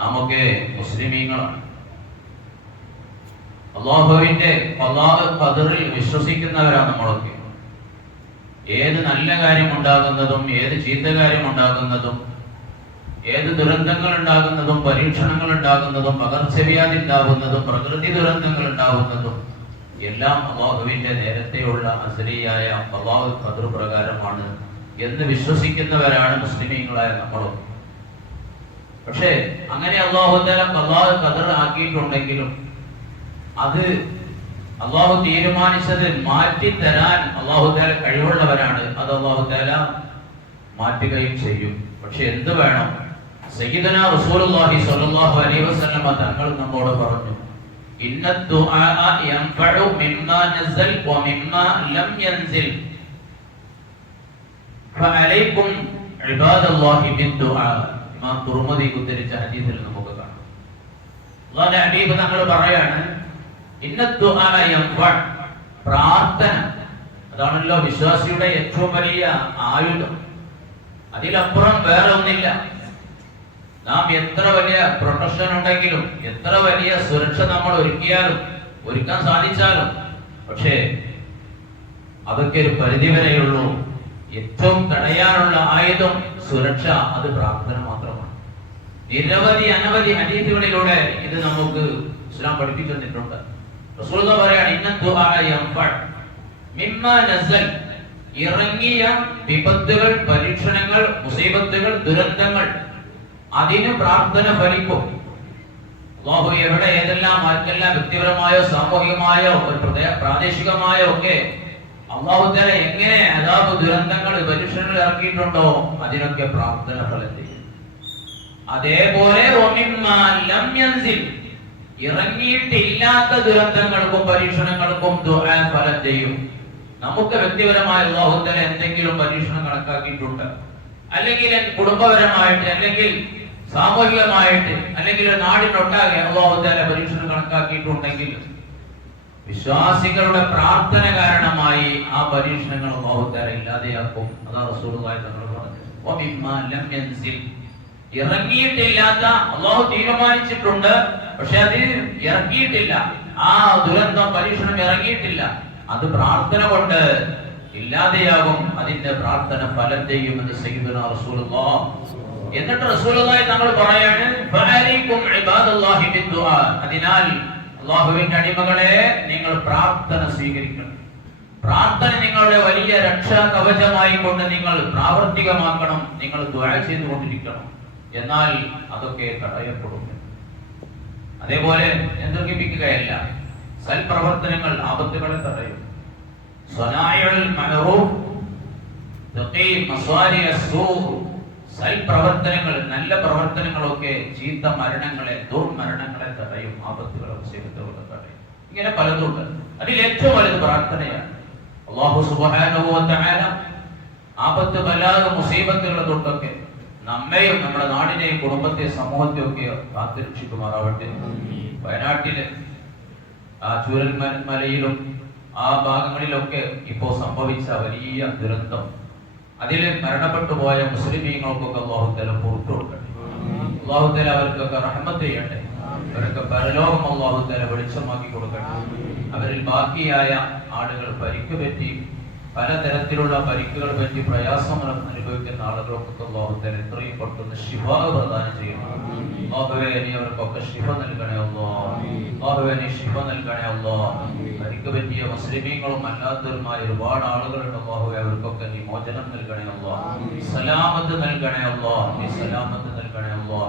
നാമൊക്കെ മുസ്ലിമീങ്ങളാണ്. അള്ളാഹുവിന്റെ അള്ളാഹ് ഖദറിൽ വിശ്വസിക്കുന്നവരാണ് നമ്മളൊക്കെ. ഏത് നല്ല കാര്യം ഉണ്ടാകുന്നതും ഏത് ചീത്ത കാര്യം ഉണ്ടാകുന്നതും ഏത് ദുരന്തങ്ങൾ ഉണ്ടാകുന്നതും പരീക്ഷണങ്ങൾ ഉണ്ടാകുന്നതും പകർച്ചവ്യാധി ഉണ്ടാകുന്നതും പ്രകൃതി ദുരന്തങ്ങൾ ഉണ്ടാകുന്നതും എല്ലാം അള്ളാഹുവിന്റെ നേരത്തെയുള്ള അസരിയായ അള്ളാഹു ഖദർ പ്രകാരമാണ് എന്ന് വിശ്വസിക്കുന്നവരാണ് മുസ്ലിമീങ്ങളായ നമ്മളൊക്കെ. പക്ഷേ അങ്ങനെ അള്ളാഹു കദർ ആക്കിയിട്ടുണ്ടെങ്കിലും അത് അള്ളാഹു തീരുമാനിച്ചത് മാറ്റി തരാൻ അള്ളാഹുദാല കഴിവുള്ളവരാണ്. അത് അള്ളാഹുദാല മാറ്റുകയും ചെയ്യും. പക്ഷെ എന്ത് വേണം? സയ്യിദന റസൂലുള്ളാഹി സ്വല്ലല്ലാഹു അലൈഹി വസല്ലമ തങ്ങൾ നമ്മോട് പറഞ്ഞു ഇന്ന ദുആ മിമ്മാ നസൽ വ മിമ്മാ ലം ഫഅലൈക്കും ബിദ്ദുആ ഇമാം തുറമതി ഉദ്ധരിച്ച ഹദീസിൽ നമുക്ക് കാണാം. ഹബീബ് തങ്ങൾ പറയാണ് പ്രാർത്ഥന. അതാണല്ലോ വിശ്വാസിയുടെ ഏറ്റവും വലിയ ആയുധം. അതിലപ്പുറം വേറെ ഒന്നില്ല നാം എത്ര വലിയ പ്രൊട്ടക്ഷൻ ഉണ്ടെങ്കിലും എത്ര വലിയ സുരക്ഷ നമ്മൾ ഒരുക്കിയാലും ഒരുക്കാൻ സാധിച്ചാലും പക്ഷേ അതൊക്കെ ഒരു പരിധി വരെയുള്ളൂ ഏറ്റവും തടയാനുള്ള ആയുധം സുരക്ഷ അത് പ്രാർത്ഥന മാത്രമാണ്. നിരവധി അനവധി ഹദീസുകളിലൂടെ ഇത് നമുക്ക് ഇസ്ലാം പഠിപ്പിച്ചു തന്നിട്ടുണ്ട്. റസൂൽ പറയാണ് മിമ്മ നസൽ ഇറങ്ങിയ വിപത്തുകൾ പരീക്ഷണങ്ങൾ മുസീബത്തുകൾ ദുരന്തങ്ങൾ അതിന് പ്രാർത്ഥന ഫലിക്കും. അള്ളാഹു എവിടെ ഏതെല്ലാം ആർക്കെല്ലാം വ്യക്തിപരമായോ സാമൂഹികമായോ ഒരു പ്രദേ- പ്രാദേശികമായോ ഒക്കെ അള്ളാഹു തല എങ്ങനെ അതാപ് ദുരന്തങ്ങൾ പരീക്ഷണങ്ങൾ ഇറക്കിയിട്ടുണ്ടോ? അതിനൊക്കെ പ്രാർത്ഥന ഫലം ചെയ്യും. അതേപോലെ ഇറങ്ങിയിട്ടില്ലാത്ത ദുരന്തങ്ങൾക്കും പരീക്ഷണങ്ങൾക്കും ഫലം ചെയ്യും. നമുക്ക് വ്യക്തിപരമായ അള്ളാഹുത്തല എന്തെങ്കിലും പരീക്ഷണം കണക്കാക്കിയിട്ടുണ്ട്. അല്ലെങ്കിൽ കുടുംബപരമായിട്ട് അല്ലെങ്കിൽ സാമൂഹികമായിട്ട് അല്ലെങ്കിൽ നാടിനൊട്ടാകെ അള്ളാഹുത്തല പരീക്ഷണം കണക്കാക്കിയിട്ടുണ്ടെങ്കിൽ വിശ്വാസികളുടെ പ്രാർത്ഥന കാരണമായി ആ പരീക്ഷണങ്ങൾ അള്ളാഹുത്തല ഇല്ലാതെയാക്കും. അതാ റസൂലുള്ളാഹി തങ്ങൾ യൻസിൽ. ഇറങ്ങിയിട്ടില്ലാത്ത അള്ളാഹു തീരുമാനിച്ചിട്ടുണ്ട്. പക്ഷെ അത് ഇറങ്ങിയിട്ടില്ല. ആ ദുരന്തം പരീക്ഷണം ഇറങ്ങിയിട്ടില്ല. അത് പ്രാർത്ഥന കൊണ്ട് ഇല്ലാതെയാകും. അതിന്റെ പ്രാർത്ഥന ഫലം ചെയ്യുമെന്ന് സയ്യിദുനാ റസൂലുള്ളാഹ്. എന്നിട്ട് റസൂലുള്ളാഹി തങ്ങൾ പറയാണ് ഇബാദുല്ലാഹി ബിദ്ദുആ അതിനാൽ അള്ളാഹുവിന്റെ അടിമകളെ നിങ്ങൾ പ്രാർത്ഥന സ്വീകരിക്കണം. പ്രാർത്ഥന നിങ്ങളുടെ വലിയ രക്ഷാ കവചമായി കൊണ്ട് നിങ്ങൾ പ്രാവർത്തികമാക്കണം നിങ്ങൾ ദ്വാര ചെയ്തുകൊണ്ടിരിക്കണം. എന്നാൽ അതൊക്കെ തടയപ്പെടും. അതേപോലെ എന്തൊക്കെപ്പിക്കുകയല്ല സൽപ്രവർത്തനങ്ങൾ ആപത്തുകളെ തടയും. സ്വനായൽ സൂ സൽപ്രവർത്തനങ്ങൾ നല്ല പ്രവർത്തനങ്ങളൊക്കെ ചീത്ത മരണങ്ങളെ ദുർമരണങ്ങളെ തടയും ആപത്തുകളെ മുസീബത്തുകളെ തടയും. ഇങ്ങനെ പലതുണ്ട്. അതിൽ ഏറ്റവും വലുത് പ്രാർത്ഥനയാണ്. അള്ളാഹു വ ആപത്ത് വല്ലാതെ മുസീബത്തുകളെ തൊട്ടൊക്കെ നമ്മെയും നമ്മുടെ നാടിനെയും കുടുംബത്തെ സമൂഹത്തെ ഒക്കെ കാത്തുരക്ഷിക്കുമാറാവട്ടെ. വയനാട്ടിലെ ആ ചൂരൽ മല- മലയിലും ആ ഭാഗങ്ങളിലൊക്കെ ഇപ്പോ സംഭവിച്ച വലിയ ദുരന്തം. അതിൽ മരണപ്പെട്ടു പോയ മുസ്ലിമീങ്ങൾക്കൊക്കെ അള്ളാഹുത്തല പുറത്തു കൊടുക്കട്ടെ. അള്ളാഹുത്തല അവർക്കൊക്കെ റഹ്മത്ത് ചെയ്യട്ടെ. അവരൊക്കെ പരലോകം അള്ളാഹുത്തല വെളിച്ചമാക്കി കൊടുക്കട്ടെ. അവരിൽ ബാക്കിയായ ആളുകൾ പരിക്ക് പറ്റി പലതരത്തിലുള്ള പരിക്കുകൾ പറ്റി പ്രയാസങ്ങൾ അനുഭവിക്കുന്ന ആളുകൾക്കൊക്കെ ലോകത്തിന് എത്രയും പെട്ടെന്ന് ശിവ പ്രദാനം ചെയ്യണം. അള്ളാഹുവേ നീ അവർക്കൊക്കെ ശിവ നൽകണേ അല്ലോ അള്ളാഹുവേ നീ ശിവ നൽകണേ അല്ലോ പരിക്ക് പറ്റിയ മുസ്ലിമീങ്ങളും അല്ലാത്തവരുമായ ഒരുപാട് ആളുകളുണ്ട് അള്ളാഹുവേ. അവർക്കൊക്കെ നീ മോചനം നൽകണേ അല്ലോ സലാമത്ത് നൽകണേ അല്ലോ നീ സലാമത്ത് നൽകണേ അല്ലോ